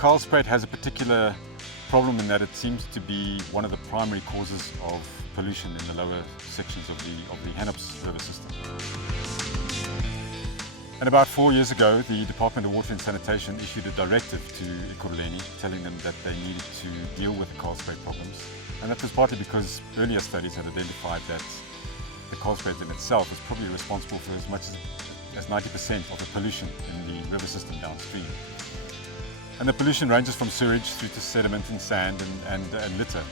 Kaalspruit has a particular problem in that it seems to be one of the primary causes of pollution in the lower sections of the Hennops River system. And about 4 years ago, the Department of Water and Sanitation issued a directive to Ekurhuleni telling them that they needed to deal with the Kaalspruit problems. And that was partly because earlier studies had identified that the Kaalspruit in itself is probably responsible for as much as 90% of the pollution in the river system downstream. And the pollution ranges from sewage through to sediment and sand and litter.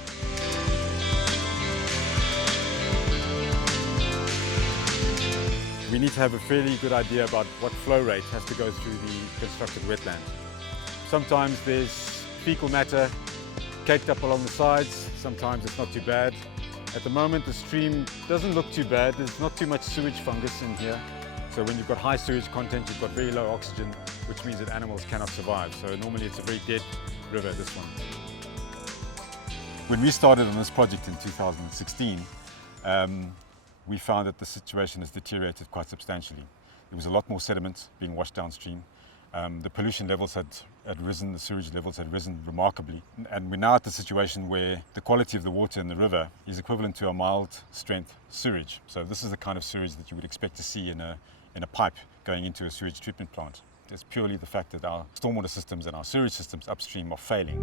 We need to have a fairly good idea about what flow rate has to go through the constructed wetland. Sometimes there's fecal matter caked up along the sides, sometimes it's not too bad. At the moment the stream doesn't look too bad, there's not too much sewage fungus in here. So when you've got high sewage content, you've got very low oxygen, which means that animals cannot survive. So normally it's a very dead river, this one. When we started on this project in 2016, we found that the situation has deteriorated quite substantially. There was a lot more sediment being washed downstream. The pollution levels had risen, the sewage levels had risen remarkably. And we're now at the situation where the quality of the water in the river is equivalent to a mild strength sewage. So this is the kind of sewage that you would expect to see in a pipe going into a sewage treatment plant. It's purely the fact that our stormwater systems and our sewage systems upstream are failing.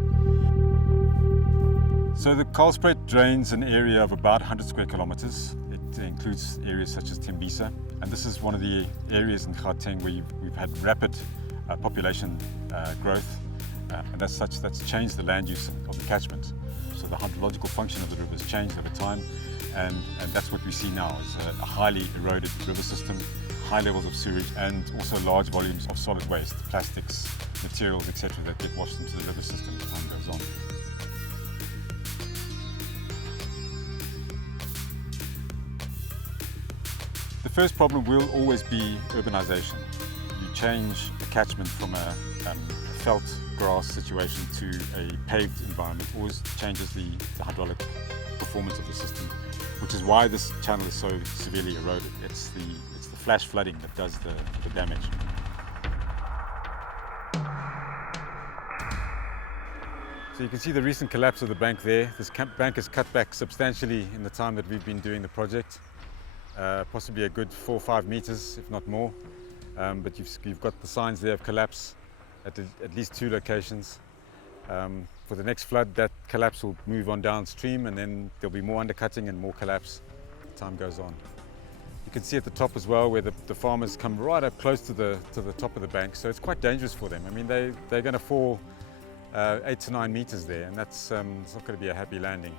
So the Kaalspruit drains an area of about 100 square kilometers. It includes areas such as Tembisa, and this is one of the areas in Gauteng where we've had rapid population growth, and as such that's changed the land use of the catchment. So the hydrological function of the river has changed over time, and that's what we see now is a highly eroded river system, high levels of sewage, and also large volumes of solid waste, plastics, materials, etc. that get washed into the river system as time goes on. The first problem will always be urbanization. You change a catchment from a felt grass situation to a paved environment, always changes the hydraulic performance of the system, which is why this channel is so severely eroded. It's the flash flooding that does the damage. So you can see the recent collapse of the bank there. This bank is cut back substantially in the time that we've been doing the project. Possibly a good 4 or 5 meters, if not more. But you've got the signs there of collapse at least 2 locations. For the next flood, that collapse will move on downstream, and then there'll be more undercutting and more collapse as time goes on. You can see at the top as well where the farmers come right up close to the top of the bank, so it's quite dangerous for them. I mean, they're going to fall 8 to 9 meters there, and that's it's not going to be a happy landing.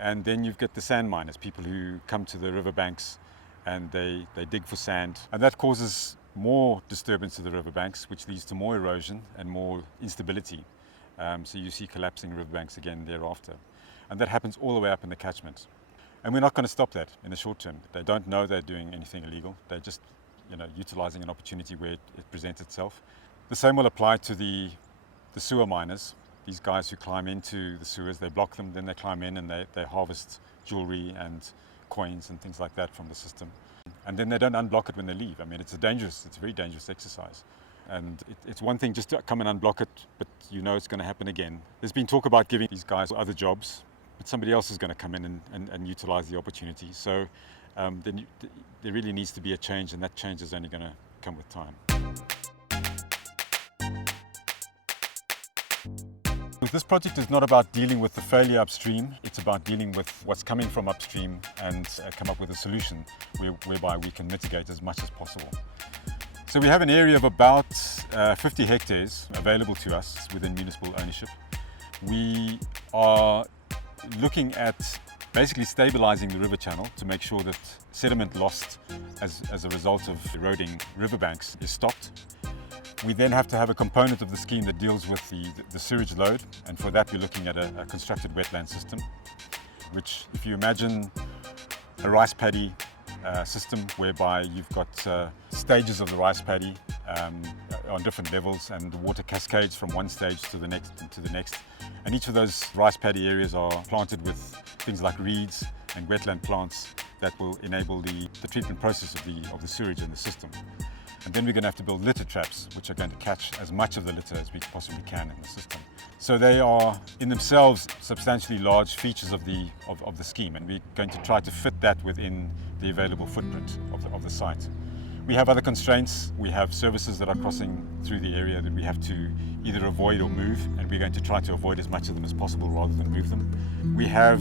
And then you've got the sand miners, people who come to the riverbanks and they dig for sand, and that causes more disturbance to the riverbanks, which leads to more erosion and more instability. So you see collapsing riverbanks again thereafter. And that happens all the way up in the catchment. And we're not going to stop that in the short term. They don't know they're doing anything illegal. They're just utilizing an opportunity where it presents itself. The same will apply to the sewer miners. These guys who climb into the sewers, they block them, then they climb in and they harvest jewelry and coins and things like that from the system. And then they don't unblock it when they leave. I mean, it's a very dangerous exercise. And it's one thing just to come and unblock it, but you know it's going to happen again. There's been talk about giving these guys other jobs, but somebody else is going to come in and utilize the opportunity. So then there really needs to be a change, and that change is only going to come with time. This project is not about dealing with the failure upstream, it's about dealing with what's coming from upstream and come up with a solution whereby we can mitigate as much as possible. So we have an area of about 50 hectares available to us within municipal ownership. We are looking at basically stabilizing the river channel to make sure that sediment lost as a result of eroding riverbanks is stopped. We then have to have a component of the scheme that deals with the sewage load, and for that we're looking at a constructed wetland system, which, if you imagine a rice paddy system whereby you've got stages of the rice paddy on different levels, and the water cascades from one stage to the next and to the next, and each of those rice paddy areas are planted with things like reeds and wetland plants that will enable the treatment process of the sewage in the system. And then we're going to have to build litter traps, which are going to catch as much of the litter as we possibly can in the system. So they are, in themselves, substantially large features of the scheme, and we're going to try to fit that within the available footprint of the site. We have other constraints. We have services that are crossing through the area that we have to either avoid or move, and we're going to try to avoid as much of them as possible rather than move them. We have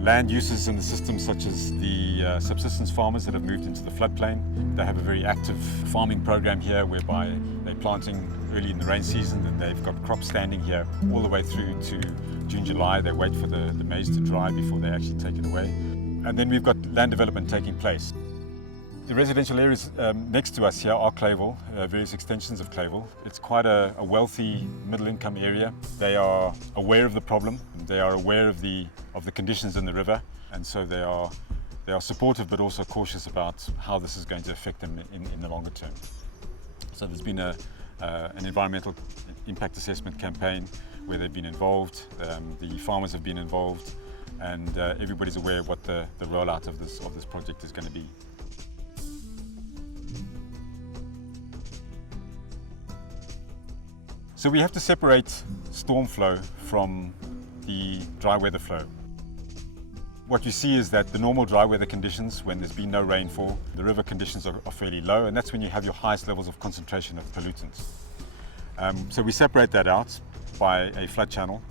land uses in the system such as the subsistence farmers that have moved into the floodplain. They have a very active farming program here whereby they're planting early in the rain season and they've got crops standing here all the way through to June, July. They wait for the maize to dry before they actually take it away. And then we've got land development taking place. The residential areas next to us here are Clayville, various extensions of Clayville. It's quite a wealthy middle-income area. They are aware of the problem. They are aware of the conditions in the river, and so they are supportive but also cautious about how this is going to affect them in the longer term. So there's been an environmental impact assessment campaign where they've been involved. The farmers have been involved, and everybody's aware of what the rollout of this project is going to be. So we have to separate storm flow from the dry weather flow. What you see is that the normal dry weather conditions, when there's been no rainfall, the river conditions are fairly low, and that's when you have your highest levels of concentration of pollutants. So we separate that out by a flood channel,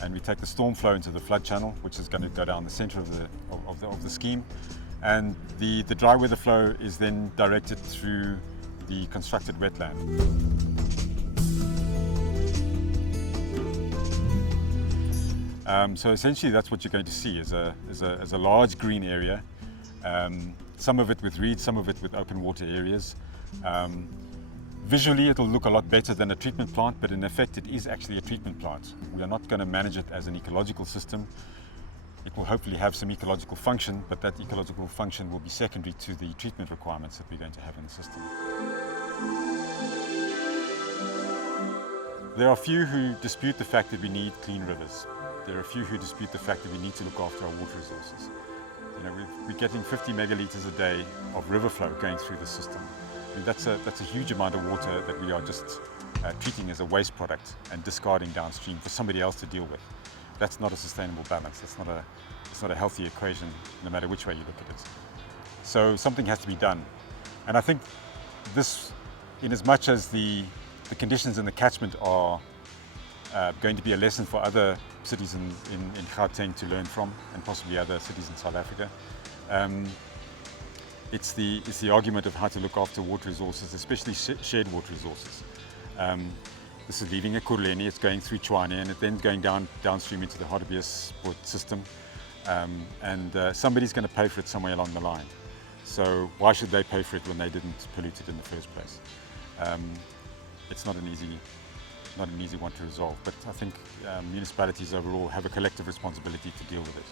and we take the storm flow into the flood channel, which is going to go down the center of the scheme, and the dry weather flow is then directed through the constructed wetland. So essentially that's what you're going to see is a large green area, some of it with reeds, some of it with open water areas. Visually it'll look a lot better than a treatment plant, but in effect it is actually a treatment plant. We are not going to manage it as an ecological system. It will hopefully have some ecological function, but that ecological function will be secondary to the treatment requirements that we're going to have in the system. There are few who dispute the fact that we need clean rivers. There are a few who dispute the fact that we need to look after our water resources. You know, we're getting 50 megalitres a day of river flow going through the system. I mean, that's a huge amount of water that we are just treating as a waste product and discarding downstream for somebody else to deal with. That's not a sustainable balance. It's not a healthy equation, no matter which way you look at it. So something has to be done. And I think this, in as much as the conditions in the catchment are going to be a lesson for other cities in Gauteng to learn from, and possibly other cities in South Africa. It's the argument of how to look after water resources, especially shared water resources. This is leaving Ekurhuleni, it's going through Tshwane, and it then going downstream into the Hartbeespoort system. Somebody's going to pay for it somewhere along the line. So why should they pay for it when they didn't pollute it in the first place? It's not an easy one to resolve, but I think municipalities overall have a collective responsibility to deal with it.